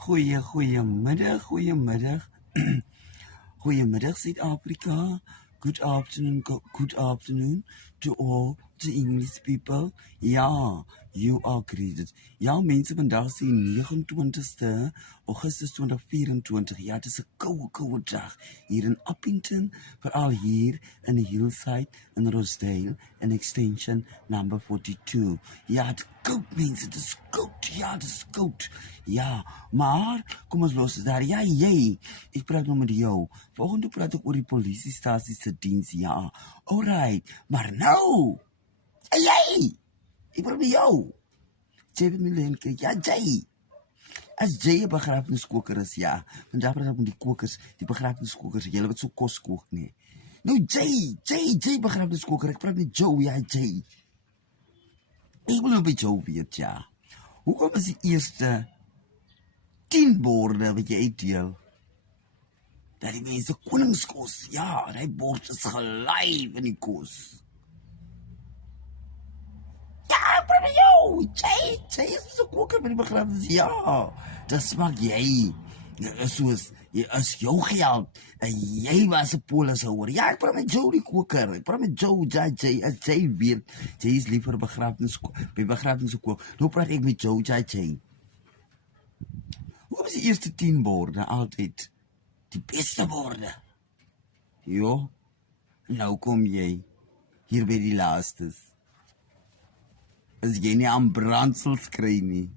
Goeiemiddag. Goeiemiddag, Zuid-Afrika. Good afternoon to all the English people. Ja, you are greeted. Ja, mensen, vandaag is die 29ste Augustus 2024. Ja, het is een koude dag hier in Uppington, vooral hier in de Hillside, in Rosedale, in extension number 42. Ja, het is koud, mensen, het is koud. Ja, het is koud. Ja, maar, kom eens los daar. Ja, jij, ik praat nog met jou. Volgende praat ik over die politiestatiese dienst. Ja, alright. Maar nou, jij, ik praat met jou. Jy het my leen kyk. Ja, jy. As jy 'n begrafeniskoker is, ja. Vandag praat ek met die kokers, die begrafeniskokers, julle wat so kos kook, nee. Nou, jy begrafeniskoker, ek praat met Joe, ja, jy. Ek wil nou by Joe weet, ja. Hoekom is die eerste 10 borde wat jy uitdeel? Dat die mense koningskos, ja, die bord is gelaai in die kos. Ja, praat met jou, jy is so koker by die begrafenis, ja. Dat smaak jy. Soos, jy is jou geld, en jy was 'n polishouer. Ja, ek praat met Joe die koker, ek praat met Joe, ja, jy weet, jy is liever by begrafeniskook. Nou praat ek met Joe, ja, jy. Hoe is die eerste 10 borde altyd die beste borde? Jo, nou kom jy hier by die laastes. As jy nie aan brandsels kry nie,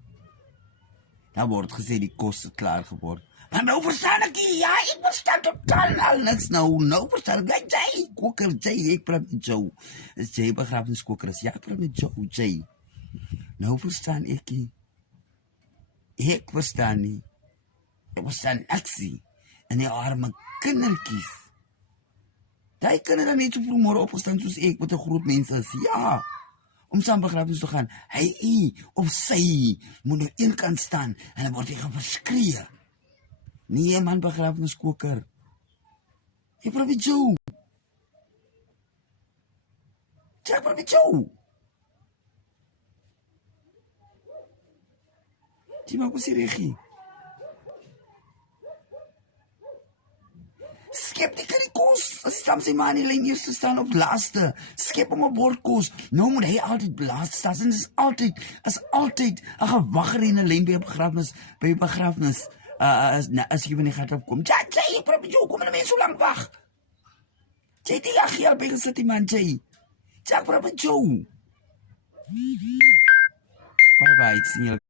dan word gesê die kos het klaar geword. Maar nou verstaan ek nie, ja, ek verstaan totaal al niks nou verstaan ek, jy, koker, jy, ek praat met Joe. As jy begrafeniskoker is, ja, ek praat met Joe, jy. Nou verstaan ek nie. Ek verstaan nie. Ek verstaan aksie. En die arme kindertjies. Die kinderen dan net so vroeg môre opgestaan soos ek, wat 'n groot mens is, ja. Om saam begrafenis te gaan. Hy of sy moet nou een kant staan en dan word hy verskree. Nee, man, begrafeniskoker. Ek praat met Joe. Ek praat met Joe. Jy maak ons regie. Skep die kos. As staan sy man in lyn hier te staan op laaste. Skep hom op bordkos. Nou moet hy altyd laaste staan. En is altyd 'n gewagger in 'n lyn by 'n begrafenis. As jy wanneer gaan opkom. Ja, jy probeer jou kom en mense so lank wag. Jy die agter by gesit die man jy. Ja, probeer jou. Bye, sien julle.